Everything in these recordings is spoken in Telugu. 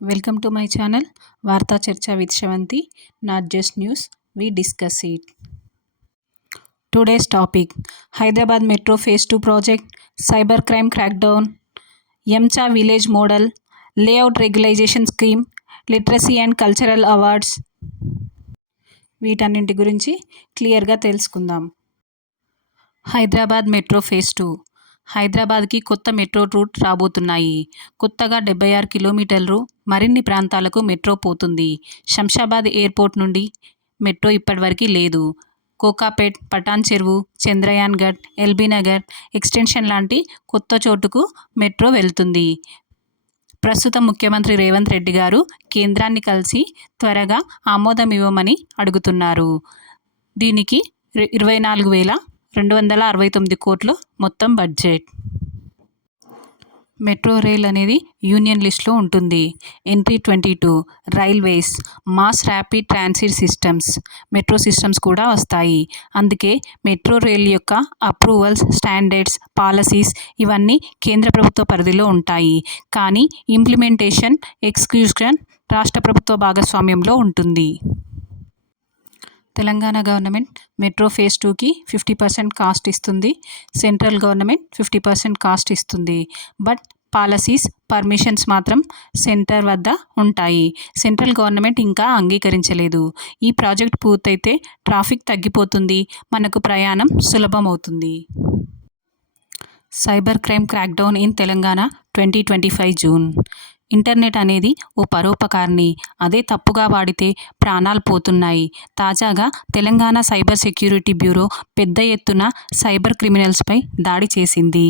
Welcome to my channel Varta Charcha with Shavanti. Not just news, we discuss it. Today's topic: Hyderabad Metro Phase 2 project, cybercrime crackdown, Yamcha village model, layout regularization scheme, literacy and cultural awards. వీటన్నింటి గురించి క్లియర్గా తెలుసుకుందాం. Hyderabad metro phase 2. హైదరాబాద్కి కొత్త మెట్రో రూట్ రాబోతున్నాయి. కొత్తగా 76 కిలోమీటర్లు మరిన్ని ప్రాంతాలకు మెట్రో పోతుంది. శంషాబాద్ ఎయిర్పోర్ట్ నుండి మెట్రో ఇప్పటివరకు లేదు. కోకాపేట్, పటాన్ చెరువు, చంద్రయాన్ ఘట్, ఎల్బీ నగర్ ఎక్స్టెన్షన్ లాంటి కొత్త చోటుకు మెట్రో వెళ్తుంది. ప్రస్తుత ముఖ్యమంత్రి రేవంత్ రెడ్డి గారు కేంద్రాన్ని కలిసి త్వరగా ఆమోదం ఇవ్వమని అడుగుతున్నారు. దీనికి 24,269 కోట్లు మొత్తం బడ్జెట్. మెట్రో రైల్ అనేది యూనియన్ లిస్ట్లో ఉంటుంది. Entry 22 railways, mass rapid transit systems, metro systems కూడా వస్తాయి. అందుకే మెట్రో రైల్ యొక్క అప్రూవల్స్, స్టాండర్డ్స్, పాలసీస్ ఇవన్నీ కేంద్ర ప్రభుత్వ పరిధిలో ఉంటాయి. కానీ ఇంప్లిమెంటేషన్, ఎగ్జిక్యూషన్ రాష్ట్ర ప్రభుత్వ భాగస్వామ్యంలో ఉంటుంది. తెలంగాణ గవర్నమెంట్ మెట్రో ఫేజ్ 2కి 50% కాస్ట్ ఇస్తుంది. సెంట్రల్ గవర్నమెంట్ 50% కాస్ట్ ఇస్తుంది. బట్ పాలసీస్, పర్మిషన్స్ మాత్రం సెంటర్ వద్ద ఉంటాయి. సెంట్రల్ గవర్నమెంట్ ఇంకా అంగీకరించలేదు. ఈ ప్రాజెక్ట్ పూర్తయితే ట్రాఫిక్ తగ్గిపోతుంది, మనకు ప్రయాణం సులభమవుతుంది. Cyber crime crackdown in Telangana 2025 June. Internet అనేది ఓ పరోపకారిణి. అదే తప్పుగా వాడితే ప్రాణాలు పోతున్నాయి. తాజాగా తెలంగాణ సైబర్ సెక్యూరిటీ బ్యూరో పెద్ద ఎత్తున సైబర్ క్రిమినల్స్పై దాడి చేసింది.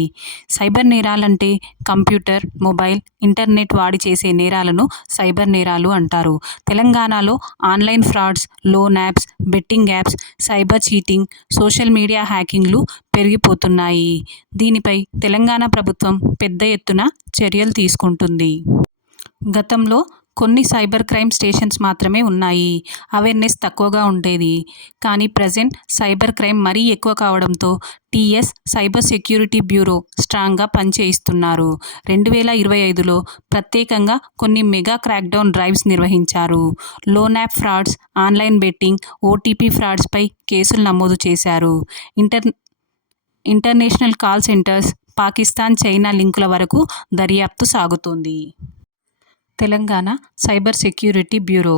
సైబర్ నేరాలంటే కంప్యూటర్, మొబైల్, ఇంటర్నెట్ వాడి చేసే నేరాలను సైబర్ నేరాలు అంటారు. తెలంగాణలో online frauds, loan apps, betting apps, cyber cheating, social media హ్యాకింగ్లు పెరిగిపోతున్నాయి. దీనిపై తెలంగాణ ప్రభుత్వం పెద్ద ఎత్తున చర్యలు తీసుకుంటుంది. గతంలో కొన్ని సైబర్ క్రైమ్ స్టేషన్స్ మాత్రమే ఉన్నాయి. అవేర్నెస్ తక్కువగా ఉండేది. కానీ ప్రజెంట్ సైబర్ క్రైమ్ మరీ ఎక్కువ కావడంతో టీఎస్ సైబర్ సెక్యూరిటీ బ్యూరో స్ట్రాంగ్గా పనిచేయిస్తున్నారు. 2025లో ప్రత్యేకంగా కొన్ని మెగా క్రాక్డౌన్ డ్రైవ్స్ నిర్వహించారు. Loan app frauds, online betting, OTP ఫ్రాడ్స్పై కేసులు నమోదు చేశారు. International call centres, Pakistan, China లింకుల వరకు దర్యాప్తు సాగుతోంది. Telangana cyber security bureau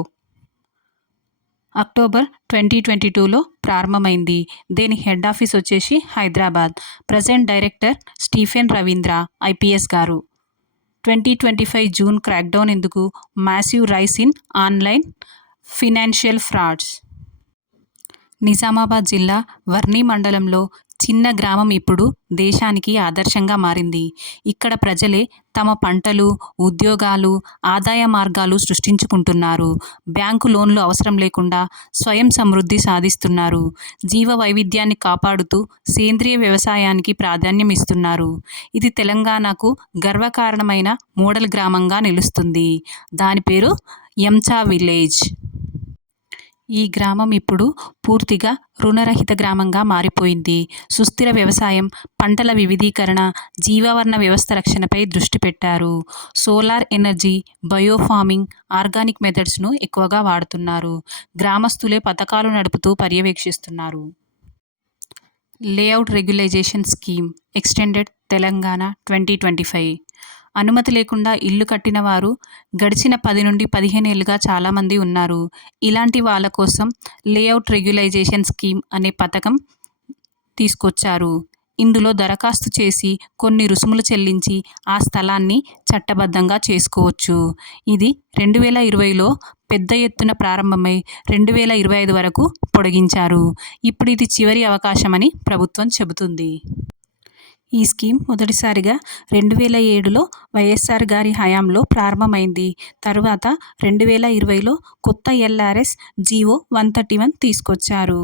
October 2022లో ప్రారంభమైంది. దీని హెడ్ ఆఫీస్ వచ్చేసి Hyderabad. Present director Stephen Ravindra IPS garu. 2025 June crackdown ఎందుకు? Massive rise in online financial frauds. Nizamabad జిల్లా వర్ని మండలంలో చిన్న గ్రామం ఇప్పుడు దేశానికి ఆదర్శంగా మారింది. ఇక్కడ ప్రజలే తమ పంటలు, ఉద్యోగాలు, ఆదాయ మార్గాలు సృష్టించుకుంటున్నారు. బ్యాంకు లోన్లు అవసరం లేకుండా స్వయం సమృద్ధి సాధిస్తున్నారు. జీవ వైవిధ్యాన్ని కాపాడుతూ సేంద్రియ వ్యవసాయానికి ప్రాధాన్యం ఇస్తున్నారు. ఇది తెలంగాణకు గర్వకారణమైన మోడల్ గ్రామంగా నిలుస్తుంది. దాని పేరు యమ్చా విలేజ్. ఈ గ్రామం ఇప్పుడు పూర్తిగా రుణరహిత గ్రామంగా మారిపోయింది. సుస్థిర వ్యవసాయం, పంటల వివిధీకరణ, జీవావరణ వ్యవస్థ రక్షణపై దృష్టి పెట్టారు. Solar energy, bio farming, organic మెథడ్స్ను ఎక్కువగా వాడుతున్నారు. గ్రామస్తులే పథకాలు నడుపుతూ పర్యవేక్షిస్తున్నారు. Layout regularisation scheme extended Telangana 2025. అనుమతి లేకుండా ఇల్లు కట్టిన వారు గడిచిన 10 నుండి 15 ఏళ్లుగా చాలామంది ఉన్నారు. ఇలాంటి వాళ్ళ కోసం లేఅవుట్ రెగ్యులైజేషన్ స్కీమ్ అనే పథకం తీసుకొచ్చారు. ఇందులో దరఖాస్తు చేసి కొన్ని రుసుములు చెల్లించి ఆ స్థలాన్ని చట్టబద్ధంగా చేసుకోవచ్చు. ఇది 2020లో పెద్ద ఎత్తున ప్రారంభమై 2025 వరకు పొడిగించారు. ఇప్పుడు ఇది చివరి అవకాశమని ప్రభుత్వం చెబుతుంది. ఈ స్కీమ్ మొదటిసారిగా 2007లో వైఎస్ఆర్ గారి హయాంలో ప్రారంభమైంది. తరువాత 2020లో కొత్త ఎల్ఆర్ఎస్ జీవో 131 తీసుకొచ్చారు.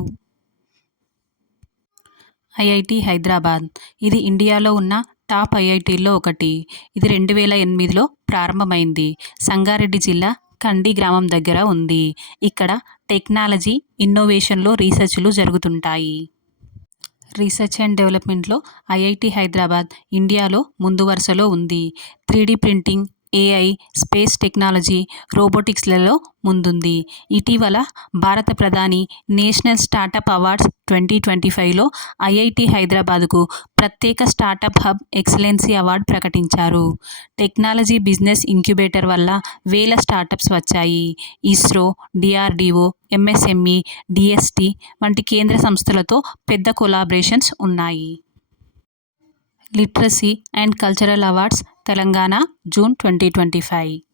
ఐఐటి హైదరాబాద్. ఇది ఇండియాలో ఉన్న టాప్ ఐఐటీల్లో ఒకటి. ఇది 2008లో ప్రారంభమైంది. సంగారెడ్డి జిల్లా కండి గ్రామం దగ్గర ఉంది. ఇక్కడ టెక్నాలజీ, ఇన్నోవేషన్లో రీసెర్చ్లు జరుగుతుంటాయి. రీసెర్చ్ అండ్ డెవలప్మెంట్లో ఐఐటి హైదరాబాద్ ఇండియాలో ముందు వరుసలో ఉంది. 3D printing, AI, space technology, రోబోటిక్స్లలో ముందుంది. ఇటీవల భారత ప్రధాని నేషనల్ స్టార్టప్ అవార్డ్స్ 2025లో ఐఐటి హైదరాబాద్కు ప్రత్యేక స్టార్టప్ హబ్ ఎక్సలెన్సీ అవార్డు ప్రకటించారు. టెక్నాలజీ బిజినెస్ ఇంక్యుబేటర్ వల్ల వేల స్టార్టప్స్ వచ్చాయి. ఇస్రో, డిఆర్డిఓ, ఎంఎస్ఎంఈ, డిఎస్టి వంటి కేంద్ర సంస్థలతో పెద్ద కొలాబరేషన్స్ ఉన్నాయి. Literacy and cultural awards Telangana June 2025.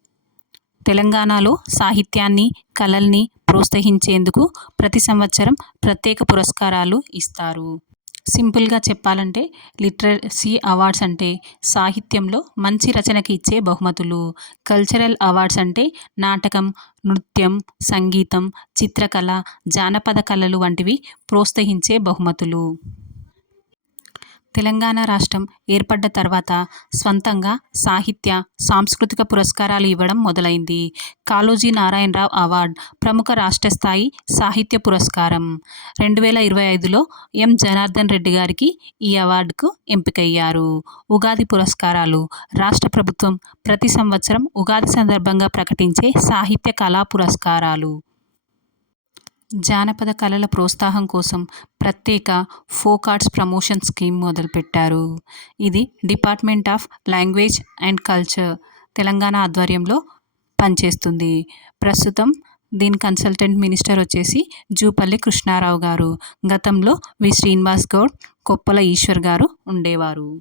తెలంగాణలో సాహిత్యాన్ని, కళల్ని ప్రోత్సహించేందుకు ప్రతి సంవత్సరం ప్రత్యేక పురస్కారాలు ఇస్తారు. సింపుల్గా చెప్పాలంటే లిటరసీ అవార్డ్స్ అంటే సాహిత్యంలో మంచి రచనకి ఇచ్చే బహుమతులు. కల్చరల్ అవార్డ్స్ అంటే నాటకం, నృత్యం, సంగీతం, చిత్రకళ, జానపద కళలు వంటివి ప్రోత్సహించే బహుమతులు. తెలంగాణ రాష్ట్రం ఏర్పడ్డ తర్వాత స్వంతంగా సాహిత్య, సాంస్కృతిక పురస్కారాలు ఇవ్వడం మొదలైంది. కాళోజీ నారాయణరావు అవార్డ్ ప్రముఖ రాష్ట్రస్థాయి సాహిత్య పురస్కారం. 2025లో ఎం. జనార్దన్ రెడ్డి గారికి ఈ అవార్డుకు ఎంపికయ్యారు. ఉగాది పురస్కారాలు రాష్ట్ర ప్రభుత్వం ప్రతి సంవత్సరం ఉగాది సందర్భంగా ప్రకటించే సాహిత్య కళా పురస్కారాలు. జానపద కళల ప్రోత్సాహం కోసం ప్రత్యేక ఫోక్ ఆర్ట్స్ ప్రమోషన్ స్కీమ్ మొదలుపెట్టారు. ఇది department of language and culture Telangana ఆధ్వర్యంలో పనిచేస్తుంది. ప్రస్తుతం దీని కన్సల్టెంట్ మినిస్టర్ వచ్చేసి జూపల్లి కృష్ణారావు గారు. గతంలో వి. శ్రీనివాస్ గౌడ్, కొప్పుల ఈశ్వర్ గారు ఉండేవారు.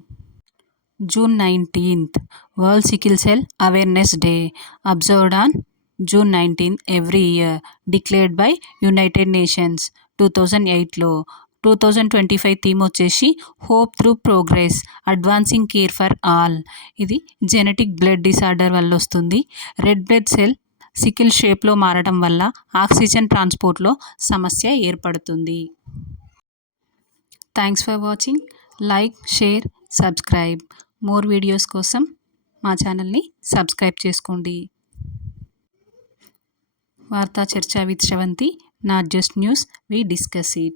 June 19th world sickle cell awareness day observed on June 19 every year, declared by United Nations 2008లో. 2025 థీమ్ వచ్చేసి hope through progress, advancing care for all. ఇది జెనెటిక్ బ్లడ్ డిసార్డర్ వల్ల వస్తుంది. రెడ్ బ్లడ్ సెల్ సికిల్ షేప్లో మారడం వల్ల ఆక్సిజన్ ట్రాన్స్పోర్ట్లో సమస్య ఏర్పడుతుంది. Thanks for watching. Like, share, subscribe. More videos కోసం మా ఛానల్ని సబ్స్క్రైబ్ చేసుకోండి. వార్తా చర్చా with Sravanthi, not just news, we discuss it.